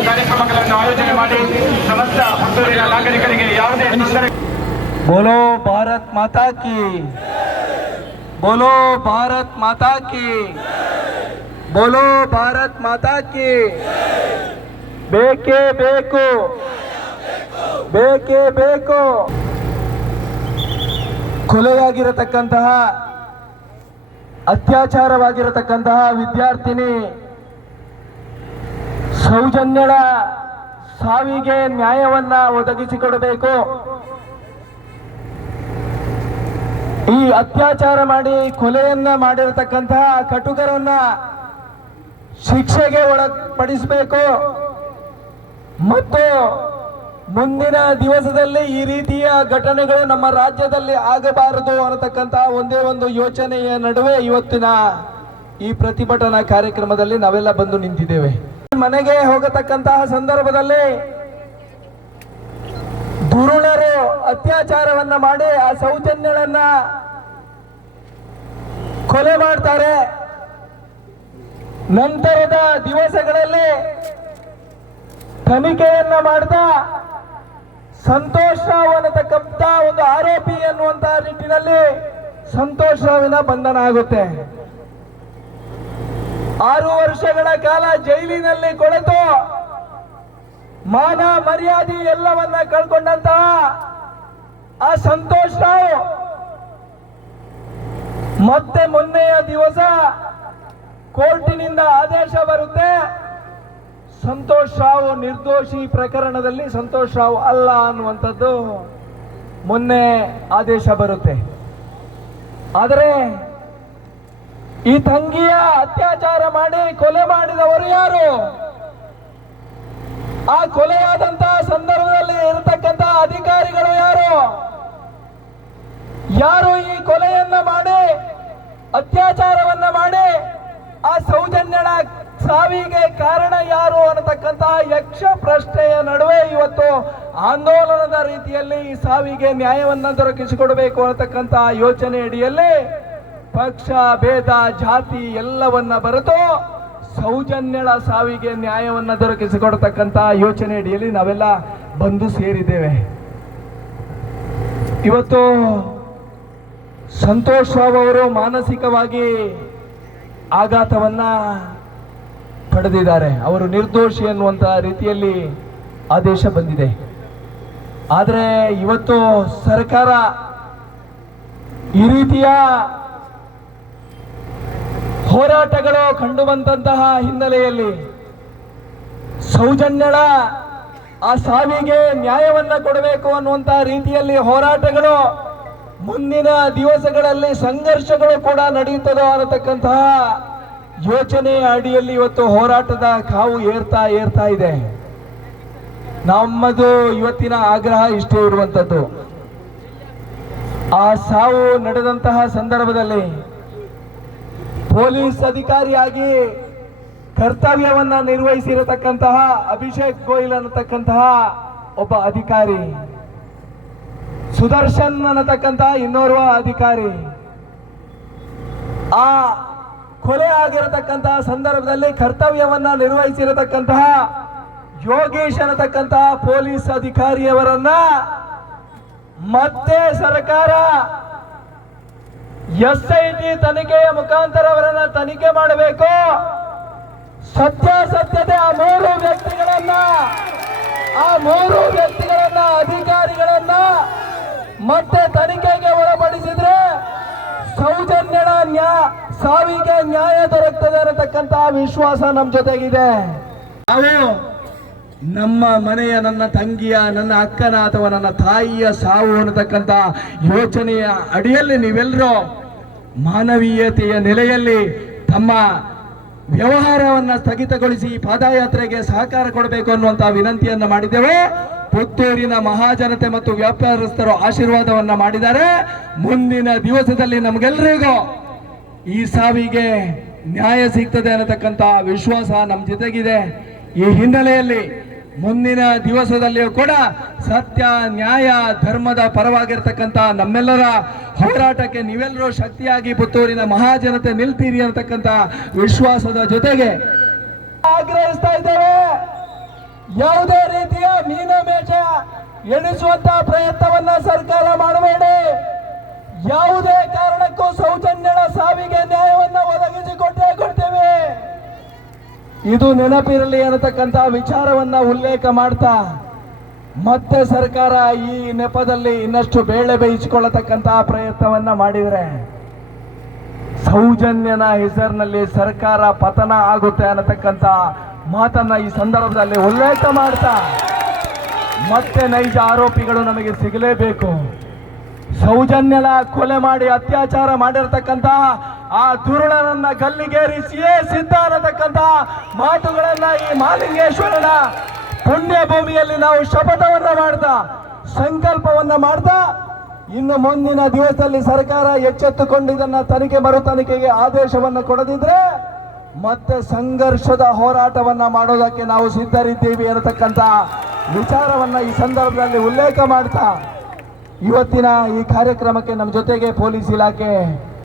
ಕಾರ್ಯಕ್ರಮಗಳನ್ನು ಆಯೋಜನೆ ಮಾಡಿ ಸಮಸ್ತ ಹುಟ್ಟೂರಿನ ನಾಗರಿಕರಿಗೆ ಯಾವುದೇ ತೊಂದರೆ. बोलो भारत माता की, बोलो भारत माता की, बोलो भारत माता की. ಬೇಕೇ ಬೇಕು, ಬೇಕೇ ಬೇಕು. ಕೊಲೆಯಾಗಿರತಕ್ಕಂತಹ, ಅತ್ಯಾಚಾರವಾಗಿರತಕ್ಕಂತಹ ವಿದ್ಯಾರ್ಥಿನಿ ಸೌಜನ್ಯಳ ಸಾವಿಗೆ ನ್ಯಾಯವನ್ನ ಒದಗಿಸಿಕೊಡಬೇಕು. ಈ ಅತ್ಯಾಚಾರ ಮಾಡಿ ಕೊಲೆಯನ್ನ ಮಾಡಿರತಕ್ಕಂತಹ ಕಟುಕರನ್ನ ಶಿಕ್ಷೆಗೆ ಒಳಪಡಿಸಬೇಕು ಮತ್ತು ಮುಂದಿನ ದಿವಸದಲ್ಲಿ ಈ ರೀತಿಯ ಘಟನೆಗಳು ನಮ್ಮ ರಾಜ್ಯದಲ್ಲಿ ಆಗಬಾರದು ಅನ್ನತಕ್ಕಂತಹ ಒಂದೇ ಒಂದು ಯೋಚನೆಯ ನಡುವೆ ಇವತ್ತಿನ ಈ ಪ್ರತಿಭಟನಾ ಕಾರ್ಯಕ್ರಮದಲ್ಲಿ ನಾವೆಲ್ಲ ಬಂದು ನಿಂತಿದ್ದೇವೆ. ಮನೆಗೆ ಹೋಗತಕ್ಕಂತಹ ಸಂದರ್ಭದಲ್ಲಿ ದುರುಳರು ಅತ್ಯಾಚಾರವನ್ನ ಮಾಡಿ ಆ ಸೌಜನ್ಯಳನ್ನ ಕೊಲೆ ಮಾಡ್ತಾರೆ. ನಂತರದ ದಿವಸಗಳಲ್ಲಿ ತನಿಖೆಯನ್ನ ಮಾಡಿದ ಸಂತೋಷ್ ರಾವ್ ಅನ್ನತಕ್ಕಂಥ ಒಂದು ಆರೋಪಿ ಎನ್ನುವಂತಹ ನಿಟ್ಟಿನಲ್ಲಿ ಸಂತೋಷ್ ರಾವಿನ ಬಂಧನ ಆಗುತ್ತೆ. 6 ವರ್ಷಗಳ ಕಾಲ ಜೈಲಿನಲ್ಲಿ ಕೊಳೆತು ಮಾನ ಮರ್ಯಾದೆ ಎಲ್ಲವನ್ನ ಕಳ್ಕೊಂಡಂತಹ ಆ ಸಂತೋಷ್ ರಾವ್ ಮತ್ತೆ ಮೊನ್ನೆಯ ದಿವಸ ಕೋರ್ಟಿನಿಂದ ಆದೇಶ ಬರುತ್ತೆ, ಸಂತೋಷ್ ರಾವ್ ನಿರ್ದೋಷಿ ಪ್ರಕರಣದಲ್ಲಿ ಸಂತೋಷ್ ರಾವ್ ಅಲ್ಲ ಅನ್ನುವಂಥದ್ದು ಮೊನ್ನೆ ಆದೇಶ ಬರುತ್ತೆ. ಆದರೆ ಈ ತಂಗಿಯ ಅತ್ಯಾಚಾರ ಮಾಡಿ ಕೊಲೆ ಮಾಡಿದವರು ಯಾರು? ಆ ಕೊಲೆಯಾದಂತಹ ಸಂದರ್ಭದಲ್ಲಿ ಇರತಕ್ಕಂತಹ ಅಧಿಕಾರಿಗಳು ಯಾರು? ಯಾರು ಈ ಕೊಲೆಯನ್ನ ಮಾಡಿ ಅತ್ಯಾಚಾರವನ್ನ ಮಾಡಿ ಆ ಸೌಜನ್ಯಳ ಸಾವಿಗೆ ಕಾರಣ ಯಾರು ಅನ್ನತಕ್ಕಂತಹ ಯಕ್ಷ ಪ್ರಶ್ನೆಯ ನಡುವೆ ಇವತ್ತು ಆಂದೋಲನದ ರೀತಿಯಲ್ಲಿ ಈ ಸಾವಿಗೆ ನ್ಯಾಯವನ್ನ ದೊರಕಿಸಿಕೊಡಬೇಕು ಅನ್ನತಕ್ಕಂತಹ ಯೋಚನೆ ಅಡಿಯಲ್ಲಿ ಪಕ್ಷ ಭೇದ ಜಾತಿ ಎಲ್ಲವನ್ನ ಬರೆದು ಸೌಜನ್ಯಳ ಸಾವಿಗೆ ನ್ಯಾಯವನ್ನ ದೊರಕಿಸಿಕೊಡತಕ್ಕಂತ ಯೋಚನೆ ಅಡಿಯಲ್ಲಿ ನಾವೆಲ್ಲ ಬಂದು ಸೇರಿದ್ದೇವೆ. ಇವತ್ತು ಸಂತೋಷ್ ರಾವ್ ಅವರು ಮಾನಸಿಕವಾಗಿ ಆಘಾತವನ್ನ ಪಡೆದಿದ್ದಾರೆ. ಅವರು ನಿರ್ದೋಷಿ ಎನ್ನುವಂತ ರೀತಿಯಲ್ಲಿ ಆದೇಶ ಬಂದಿದೆ. ಆದರೆ ಇವತ್ತು ಸರ್ಕಾರ ಈ ರೀತಿಯ ಹೋರಾಟಗಳು ಕಂಡು ಬಂದಂತಹ ಹಿನ್ನೆಲೆಯಲ್ಲಿ ಸೌಜನ್ಯಳ ಆ ಸಾವಿಗೆ ನ್ಯಾಯವನ್ನ ಕೊಡಬೇಕು ಅನ್ನುವಂತಹ ರೀತಿಯಲ್ಲಿ ಹೋರಾಟಗಳು ಮುಂದಿನ ದಿವಸಗಳಲ್ಲಿ ಸಂಘರ್ಷಗಳು ಕೂಡ ನಡೆಯುತ್ತದೋ ಅನ್ನತಕ್ಕಂತಹ ಯೋಚನೆಯ ಅಡಿಯಲ್ಲಿ ಇವತ್ತು ಹೋರಾಟದ ಕಾವು ಏರ್ತಾ ಇದೆ. ನಮ್ಮದು ಇವತ್ತಿನ ಆಗ್ರಹ ಇಷ್ಟೇ ಇರುವಂತದ್ದು, ಆ ಸಾವು ನಡೆದಂತಹ ಸಂದರ್ಭದಲ್ಲಿ ಪೊಲೀಸ್ ಅಧಿಕಾರಿಯಾಗಿ ಕರ್ತವ್ಯವನ್ನ ನಿರ್ವಹಿಸಿರತಕ್ಕಂತಹ ಅಭಿಷೇಕ್ ಗೋಯಲ್ ಅನ್ನತಕ್ಕಂತಹ ಒಬ್ಬ ಅಧಿಕಾರಿ, ಸುದರ್ಶನ್ ಅನ್ನತಕ್ಕಂತಹ ಇನ್ನೋರ್ವ ಅಧಿಕಾರಿ, ಆ ಕೊಲೆ ಆಗಿರತಕ್ಕಂತಹ ಸಂದರ್ಭದಲ್ಲಿ ಕರ್ತವ್ಯವನ್ನ ನಿರ್ವಹಿಸಿರತಕ್ಕಂತಹ ಯೋಗೇಶ್ ಅನ್ನತಕ್ಕಂತಹ ಪೊಲೀಸ್ ಅಧಿಕಾರಿಯವರನ್ನ ಮತ್ತೆ ಸರ್ಕಾರ SIT ತನಿಖೆಯ ಮುಖಾಂತರ ಅವರನ್ನ ತನಿಖೆ ಮಾಡಬೇಕು. ಸತ್ಯಾಸತ್ಯತೆ ಆ ಮೂರು ವ್ಯಕ್ತಿಗಳನ್ನ ಅಧಿಕಾರಿಗಳನ್ನ ಮತ್ತೆ ತನಿಖೆಗೆ ಒಳಪಡಿಸಿದ್ರೆ ಸೌಜನ್ಯಳ ಸಾವಿಗೆ ನ್ಯಾಯ ದೊರಕ್ತದೆ ಅನ್ನತಕ್ಕಂತಹ ವಿಶ್ವಾಸ ನಮ್ಮ ಜೊತೆಗಿದೆ. ನಾವು ನಮ್ಮ ಮನೆಯ, ನನ್ನ ತಂಗಿಯ, ನನ್ನ ಅಕ್ಕನ ಅಥವಾ ನನ್ನ ತಾಯಿಯ ಸಾವು ಅನ್ನತಕ್ಕಂಥ ಯೋಚನೆಯ ಅಡಿಯಲ್ಲಿ ನೀವೆಲ್ಲರೂ ಮಾನವೀಯತೆಯ ನೆಲೆಯಲ್ಲಿ ತಮ್ಮ ವ್ಯವಹಾರವನ್ನು ಸ್ಥಗಿತಗೊಳಿಸಿ ಪಾದಯಾತ್ರೆಗೆ ಸಹಕಾರ ಕೊಡಬೇಕು ಅನ್ನುವಂತಹ ವಿನಂತಿಯನ್ನ ಮಾಡಿದ್ದೇವೆ. ಪುತ್ತೂರಿನ ಮಹಾಜನತೆ ಮತ್ತು ವ್ಯಾಪಾರಸ್ಥರು ಆಶೀರ್ವಾದವನ್ನ ಮಾಡಿದ್ದಾರೆ. ಮುಂದಿನ ದಿವಸದಲ್ಲಿ ನಮಗೆಲ್ಲರಿಗೂ ಈ ಸಾವಿಗೆ ನ್ಯಾಯ ಸಿಗ್ತದೆ ಅನ್ನತಕ್ಕಂಥ ವಿಶ್ವಾಸ ನಮ್ಮ ಜೊತೆಗಿದೆ. ಈ ಹಿನ್ನೆಲೆಯಲ್ಲಿ ಮುಂದಿನ ದಿವಸದಲ್ಲಿಯೂ ಕೂಡ ಸತ್ಯ ನ್ಯಾಯ ಧರ್ಮದ ಪರವಾಗಿರ್ತಕ್ಕಂಥ ನಮ್ಮೆಲ್ಲರ ಹೋರಾಟಕ್ಕೆ ನೀವೆಲ್ಲರೂ ಶಕ್ತಿಯಾಗಿ ಪುತ್ತೂರಿನ ಮಹಾಜನತೆ ನಿಲ್ತೀರಿ ಅಂತಕ್ಕಂಥ ವಿಶ್ವಾಸದ ಜೊತೆಗೆ ಆಗ್ರಹಿಸ್ತಾ ಇದ್ದೇವೆ. ಯಾವುದೇ ರೀತಿಯ ಮೀನಮೇಷ ಎಣಿಸುವಂತ ಪ್ರಯತ್ನವನ್ನ ಸರ್ಕಾರ ಮಾಡಬೇಡಿ. ಯಾವುದೇ ಕಾರಣಕ್ಕೂ ಸೌಜನ್ಯಳ ಸಾವಿಗೆ ನ್ಯಾಯವನ್ನ ಒದಗಿಸಿಕೊಟ್ಟೇ ಕೊಡ್ತೇವೆ. ಇದು ನೆನಪಿರಲಿ ಅನ್ನತಕ್ಕಂಥ ವಿಚಾರವನ್ನ ಉಲ್ಲೇಖ ಮಾಡ್ತಾ ಮತ್ತೆ ಸರ್ಕಾರ ಈ ನೆಪದಲ್ಲಿ ಇನ್ನಷ್ಟು ಬೇಳೆ ಬೇಯಿಸಿಕೊಳ್ಳತಕ್ಕಂತಹ ಪ್ರಯತ್ನವನ್ನ ಮಾಡಿದರೆ ಸೌಜನ್ಯನ ಹೆಸರಿನಲ್ಲಿ ಸರ್ಕಾರ ಪತನ ಆಗುತ್ತೆ ಅನ್ನತಕ್ಕಂಥ ಮಾತನ್ನ ಈ ಸಂದರ್ಭದಲ್ಲಿ ಉಲ್ಲೇಖ ಮಾಡ್ತಾ ಮತ್ತೆ ನೈಜ ಆರೋಪಿಗಳು ನಮಗೆ ಸಿಗಲೇಬೇಕು. ಸೌಜನ್ಯನ ಕೊಲೆ ಮಾಡಿ ಅತ್ಯಾಚಾರ ಮಾಡಿರ್ತಕ್ಕಂತಹ ಆ ದುರುಳನನ್ನ ಗಲ್ಲಿಗೇರಿಸಿಯೇ ಸಿದ್ಧ ಅನ್ನತಕ್ಕಂತಹ ಮಾತುಗಳನ್ನ ಈ ಮಹಾಲಿಂಗೇಶ್ವರನ ಪುಣ್ಯ ಭೂಮಿಯಲ್ಲಿ ನಾವು ಶಪಥವನ್ನ ಮಾಡ್ತಾ ಸಂಕಲ್ಪವನ್ನ ಮಾಡ್ತಾ ಇನ್ನು ಮುಂದಿನ ದಿವಸದಲ್ಲಿ ಸರ್ಕಾರ ಎಚ್ಚೆತ್ತುಕೊಂಡು ಇದನ್ನ ಮರು ತನಿಖೆಗೆ ಆದೇಶವನ್ನು ಕೊಡದಿದ್ರೆ ಮತ್ತೆ ಸಂಘರ್ಷದ ಹೋರಾಟವನ್ನ ಮಾಡೋದಕ್ಕೆ ನಾವು ಸಿದ್ಧರಿದ್ದೀವಿ ಅನ್ನತಕ್ಕಂಥ ವಿಚಾರವನ್ನ ಈ ಸಂದರ್ಭದಲ್ಲಿ ಉಲ್ಲೇಖ ಮಾಡ್ತಾ ಇವತ್ತಿನ ಈ ಕಾರ್ಯಕ್ರಮಕ್ಕೆ ನಮ್ಮ ಜೊತೆಗೆ ಪೊಲೀಸ್ ಇಲಾಖೆ